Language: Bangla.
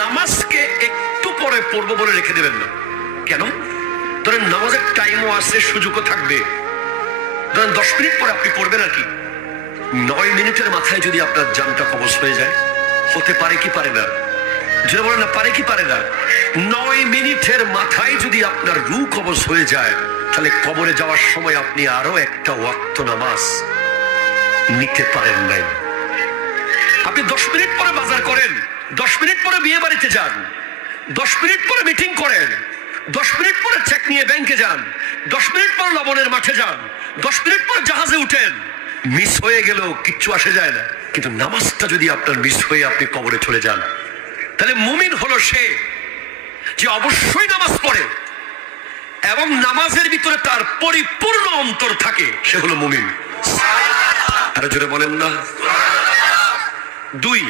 নামাজকে একটু পরে পড়বো বলে রেখে দেবেন না। কেন? ধরেন নামাজের টাইমও আছে, সুযোগও থাকবে, ধরেন 10 মিনিট পরে আপনি পড়বেন আর কি। 9 মিনিটের মাথায় যদি আপনার জানটা কবজ হয়ে যায়, হতে পারে কি পারে না? যেটা বলেন না, পারে কি পারে না? 9 মিনিটের মাথায় যদি আপনার রূহ কবজ হয়ে যায়, তাহলে কবরে যাওয়ার সময় আপনি আরো একটা ওয়াক্ত নামাজ নিতে পারেন নাই। আপনি 10 মিনিট পরে বাজার করেন, 10 মিনিট পরে বিয়ে বাড়িতে যান, 10 মিনিট পরে মিটিং করেন, 10 মিনিট পরে চেক নিয়ে ব্যাংকে যান, 10 মিনিট পর লবণের মাঠে যান, 10 মিনিট পরে জাহাজে উঠেন, মিস হয়ে গেলেও কিচ্ছু আসে যায় না। কিন্তু নামাজটা যদি আপনার মিস হয়ে আপনি কবরে চলে যান, তাহলে মুমিন হলো সে যে অবশ্যই নামাজ পড়ে এবং নামাজের ভিতরে তার পরিপূর্ণ অন্তর থাকে, সে হলো মুমিন। আরো জোরে বলেন না। 2